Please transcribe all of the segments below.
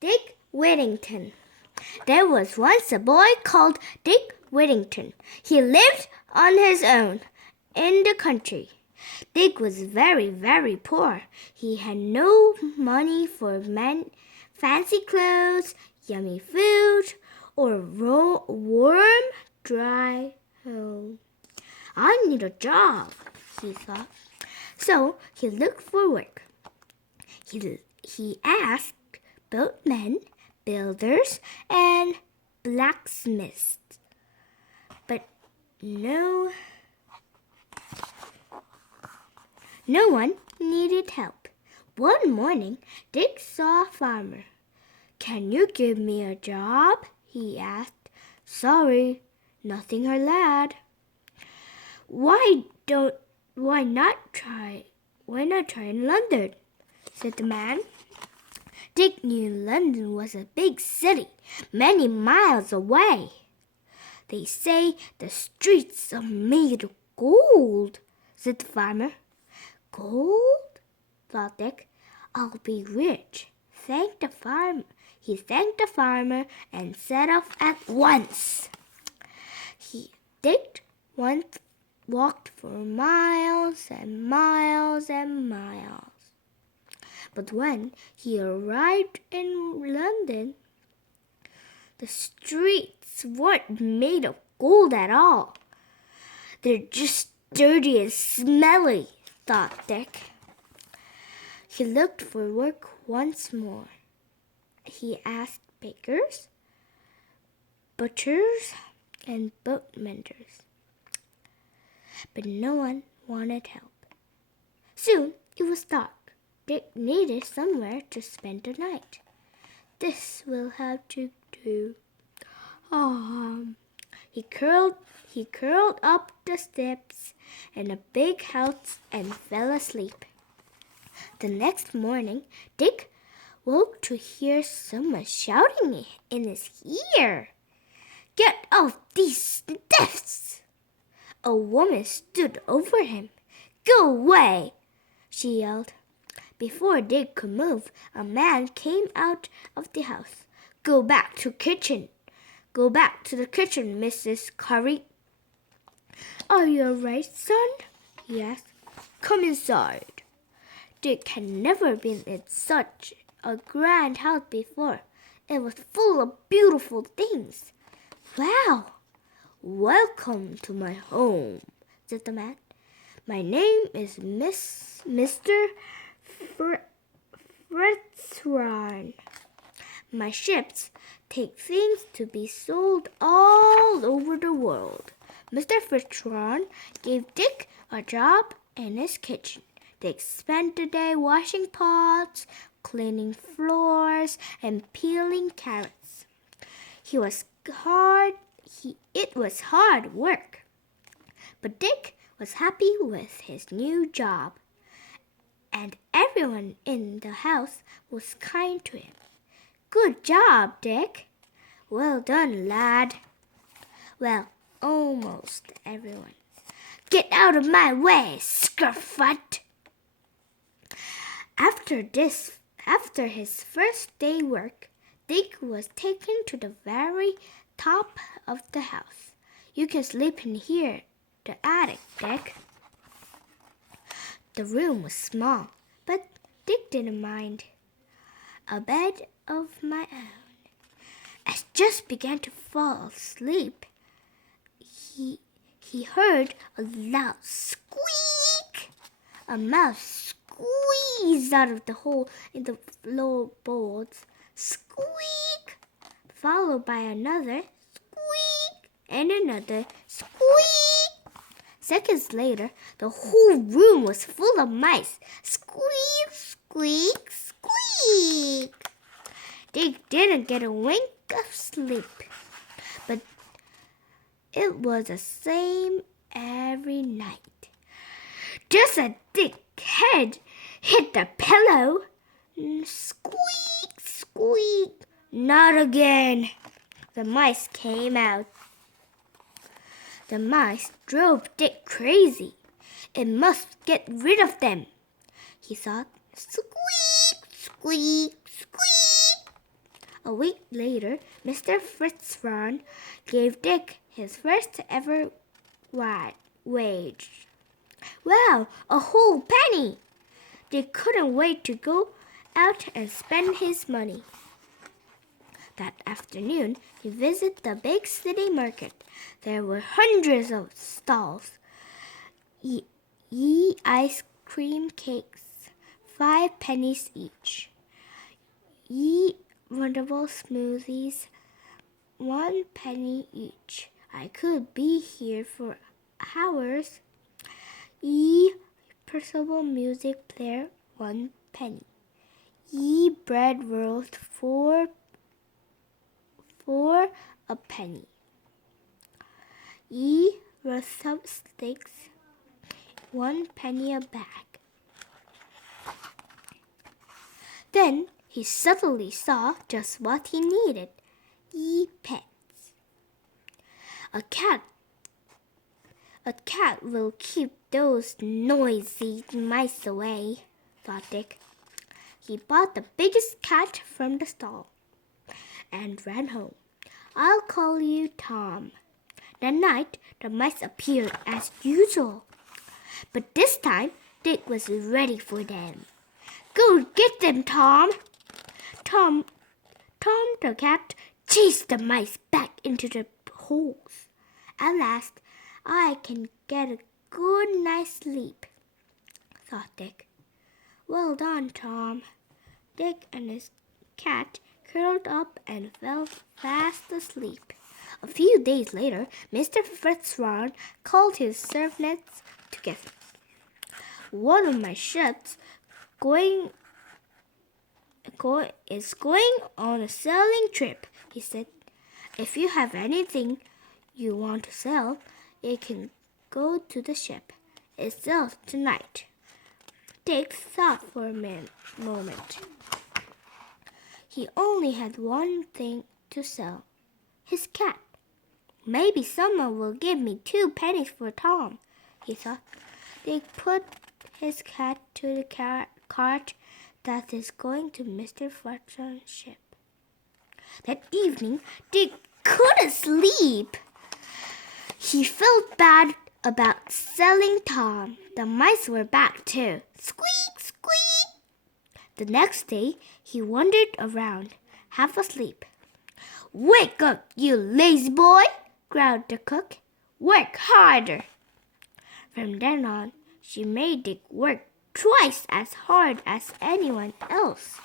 Dick Whittington. There was once a boy called Dick Whittington. He lived on his own in the country. Dick was very, very poor. He had no money for fancy clothes, yummy food, or warm, dry home. I need a job, he thought. So he looked for work. He asked boatmen, builders, and blacksmiths. But no one needed help. One morning, Dick saw a farmer. "Can you give me a job?" he asked. "Sorry, nothing, lad." Why not try in London?" said the man. Dick knew London was a big city, many miles away. "They say the streets are made of gold," said the farmer. "Gold?" thought Dick. "I'll be rich." He thanked the farmer and set off at once. Dick walked for miles and miles and miles. But when he arrived in London, the streets weren't made of gold at all. "They're just dirty and smelly," thought Dick. He looked for work once more. He asked bakers, butchers, and boat menders. But no one wanted help. Soon it was dark. Dick needed somewhere to spend the night. "This will have to do." He curled up the steps in a big house and fell asleep. The next morning, Dick woke to hear someone shouting in his ear. "Get off these steps!" A woman stood over him. "Go away!" she yelled. Before Dick could move, a man came out of the house. Go back to the kitchen, Mrs. Curry." "Are you all right, son?" he asked. "Come inside." Dick had never been in such a grand house before. It was full of beautiful things. "Wow! Welcome to my home," said the man. "My name is Mr. Fitzwarren. My ships take things to be sold all over the world." Mr. Fitzwarren gave Dick a job in his kitchen. Dick spent the day washing pots, cleaning floors, and peeling carrots. It was hard work, but Dick was happy with his new job, and everyone in the house was kind to him. "Good job, Dick." "Well done, lad." "Well, almost everyone." "Get out of my way, Scurfoot." After his first day work, Dick was taken to the very top of the house. "You can sleep in here, the attic, Dick." The room was small, but Dick didn't mind. A bed of my own. As just began to fall asleep, he heard a loud squeak. A mouse squeezed out of the hole in the floorboards. Squeak! Followed by another squeak and another squeak. Seconds later, the whole room was full of mice. Squeak, squeak, squeak. Dick didn't get a wink of sleep, but it was the same every night. Just as Dick's head hit the pillow, squeak, squeak. "Not again." The mice came out. The mice drove Dick crazy. "It must get rid of them," he thought. Squeak, squeak, squeak. A week later, Mr. Fitzwarren gave Dick his first ever wage. Wow, a whole penny! Dick couldn't wait to go out and spend his money. That afternoon, he visited the big city market. There were hundreds of stalls. Ice cream cakes, 5 pennies each. Wonderful smoothies, 1 penny each. I could be here for hours. Portable music player, 1 penny. Bread rolled for a penny. Roast up steaks, 1 penny a bag. Then he suddenly saw just what he needed. Pets. A cat will keep those noisy mice away, thought Dick. He bought the biggest cat from the stall and ran home. I'll call you Tom. That night, the mice appeared as usual. But this time, Dick was ready for them. Go get them, Tom! Tom the cat chased the mice back into the holes. At last, I can get a good night's sleep, thought Dick. Well done, Tom. Dick and his cat curled up and fell fast asleep. A few days later, Mr. Fitzwarren called his servants together. One of my ships is going on a sailing trip, he said. If you have anything you want to sell, you can go to the ship. It sails tonight. Dick thought for a moment. He only had one thing to sell, his cat. Maybe someone will give me 2 pennies for Tom, he thought. Dick put his cat to the cart that is going to Mr. Fitzwarren's ship. That evening, Dick couldn't sleep. He felt bad about selling Tom. The mice were back too. Squeak, squeak! The next day, he wandered around, half asleep. Wake up, you lazy boy, growled the cook. Work harder. From then on, she made Dick work twice as hard as anyone else.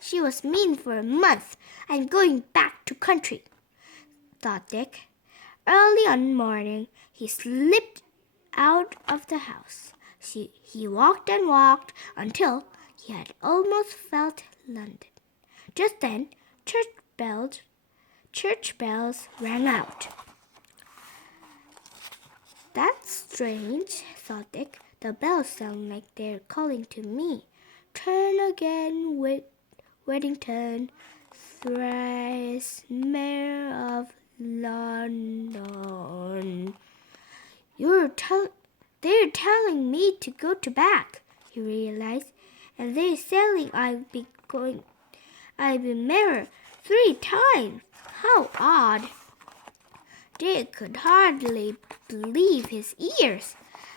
She was mean for a month. I'm going back to country, thought Dick. Early on morning, he slipped out of the house. He walked and walked until he had almost felt London. Just then, church bells rang out. That's strange, thought Dick. The bells sound like they're calling to me. Turn again, Whittington, thrice Mayor of London. They're telling me to go to bed, he realized, and they're saying I've been mayor 3 times. How odd. Dick could hardly believe his ears,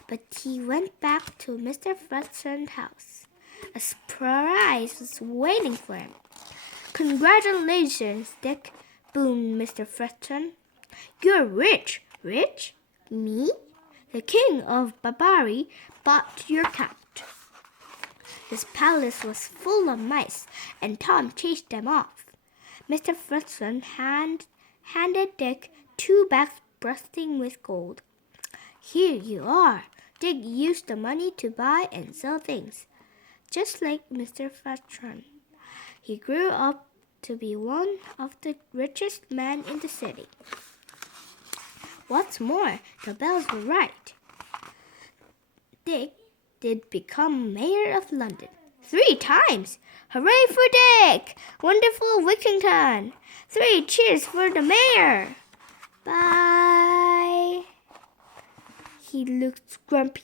but he went back to Mr. Fitzwarren's house. A surprise was waiting for him. Congratulations, Dick, boomed Mr. Fitzwarren. You're rich. Rich? Me? The king of Barbary bought your cat. His palace was full of mice, and Tom chased them off. Mr. Fitzwarren handed Dick 2 bags bursting with gold. Here you are. Dick used the money to buy and sell things, just like Mr. Fitzwarren. He grew up to be one of the richest men in the city. What's more, the bells were right. Dick did become mayor of London 3 times. Hooray for Dick! Wonderful Whittington! 3 cheers for the mayor! Bye! He looked grumpy.